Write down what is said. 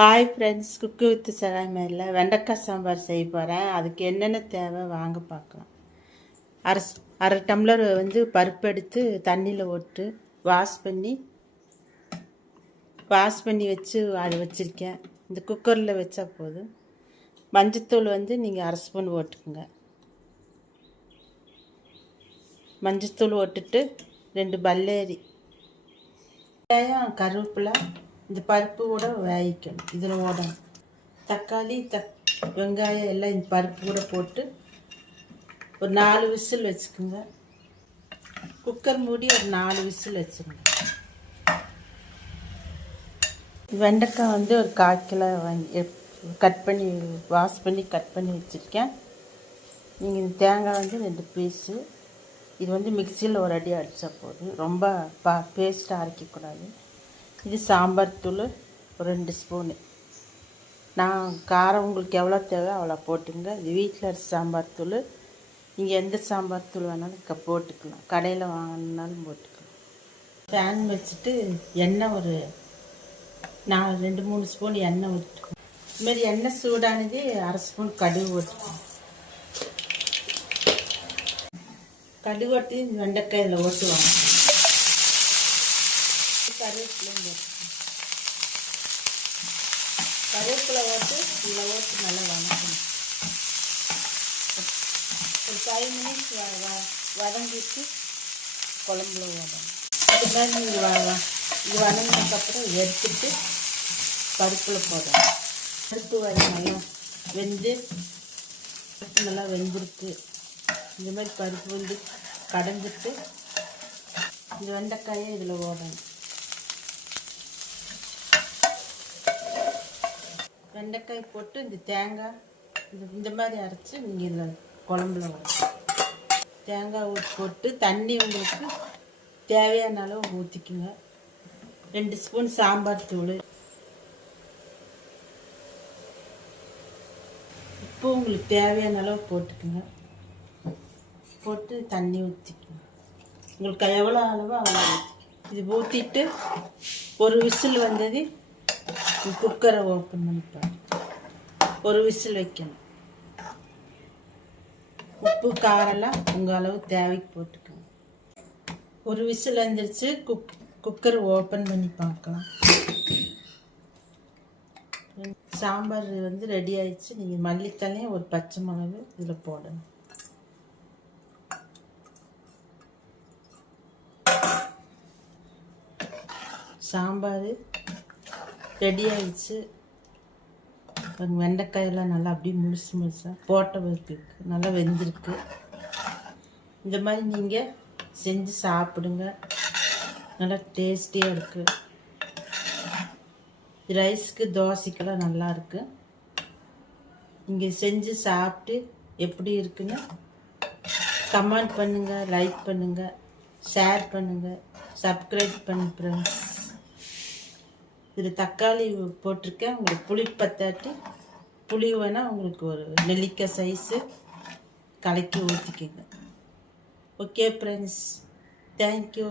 Hi friends, cook with சலாமேல வெண்டைக்காய் சாம்பார் செய்ய போகிறேன். அதுக்கு என்னென்ன தேவை வாங்க பார்க்கலாம். அரை டம்ளர் பருப்பு எடுத்து தண்ணியில் போட்டு வாஷ் பண்ணி வச்சு அது வச்சுருக்கேன். இந்த குக்கரில் வச்சா போதும். மஞ்சத்தூள் நீங்கள் அரை ஸ்பூன் போட்டுக்குங்க. மஞ்சத்தூள் போட்டுட்டு 2 பல்லேரி வெங்காயம், கருவேப்பிலை, இந்த பருப்பு கூட வேகிக்கணும். இதில் ஓடணும். தக்காளி வெங்காயம் எல்லாம் இந்த பருப்பு கூட போட்டு ஒரு 4 விசில் வச்சுக்கோங்க. குக்கர் மூடி ஒரு 4 விசில் வச்சுருங்க. வெண்டைக்காய் ஒரு 1/4 கிலோ வாங்கி கட் பண்ணி வாஷ் பண்ணி கட் பண்ணி வச்சுருக்கேன். நீங்கள் இந்த தேங்காய் 2 பீஸு. இது மிக்சியில் ஒரு அடி அடித்தா போதும். ரொம்ப பேஸ்ட்டாக அரைக்கக்கூடாது. இது சாம்பார் தூள் ஒரு 2 ஸ்பூனு. நான் காரம் உங்களுக்கு எவ்வளோ தேவை அவ்வளோ போட்டுங்க. இது வீட்டில் அரைச்ச சாம்பார் தூள். நீங்கள் எந்த சாம்பார் தூள் வேணாலும் போட்டுக்கலாம். கடையில் வாங்கினாலும் போட்டுக்கலாம். ஃபேன் வச்சுட்டு எண்ணெய் ஒரு 2-3 ஸ்பூன் எண்ணெய் ஊற்றிக்கணும். இதுமாரி எண்ணெய் சூடானது அரை ஸ்பூன் கடுகு ஓட்டுக்கணும். கடுகு ஓட்டி இந்த வெண்டைக்காய் இதில் ஓட்டுவாங்க. கருவேப்பிலை ஓட்டு இதில் ஓட்டு நல்லா வதக்கணும். ஒரு 5 மினிட்ஸ் வதங்கிட்டு குழம்புல ஓடணும். இதுதான் இது வதங்கினதுக்கப்புறம் எடுத்துட்டு பருப்பில் போடணும். பருப்பு நல்லா வெந்திருக்கு. இந்த மாதிரி பருப்பு கடைஞ்சிட்டு இந்த வெண்டைக்காயை இதில் ஓடணும். வெண்டைக்காய் போட்டு இந்த தேங்காய் இந்த மாதிரி அரைச்சி நீங்கள் இதில் குழம்புல ஊற்றணும். தேங்காய் போட்டு தண்ணி உங்களுக்கு தேவையான அளவு ஊற்றிக்குங்க. 2 ஸ்பூன் சாம்பார் தூள், உப்பு உங்களுக்கு தேவையான அளவு போட்டுக்குங்க. போட்டு தண்ணி ஊற்றிக்கணும். உங்களுக்கு எவ்வளோ அளவோ அவ்வளோ இது ஊற்றிட்டு ஒரு விசில் வந்தது குக்கரை ஓப்பன் பண்ணிப்பாங்க. ஒரு விசில் வைக்கணும். உப்பு காரெல்லாம் உங்கள் அளவு தேவைக்கு போட்டுக்கணும். ஒரு விசில் வந்துருச்சு. குக்கர் ஓப்பன் பண்ணி பார்க்கலாம். சாம்பார் ரெடி ஆயிடுச்சு. நீங்கள் மல்லித்தலையும் ஒரு பச்சை மிளகு இதில் போடணும். சாம்பார் ரெடி ஆயிடுச்சு. வெண்டைக்காயெல்லாம் நல்லா அப்படியே முழுசாக போட்ட இருக்கு. நல்லா வெந்திருக்கு. இந்த மாதிரி நீங்கள் செஞ்சு சாப்பிடுங்க. நல்லா டேஸ்டியாக இருக்குது. ரைஸுக்கு தோசைக்கெல்லாம் நல்லா இருக்குது. நீங்கள் செஞ்சு சாப்பிட்டு எப்படி இருக்குன்னு கமெண்ட் பண்ணுங்கள், லைக் பண்ணுங்கள், ஷேர் பண்ணுங்கள், சப்ஸ்கிரைப் பண்ணுறேன். இது தக்காளி போட்டிருக்கேன். உங்களுக்கு புளி பத்தாட்டி புளி வேணால் உங்களுக்கு ஒரு நெல்லிக்காய் சைஸு கலக்கி ஊற்றிக்கிங்க. Okay friends, thank you.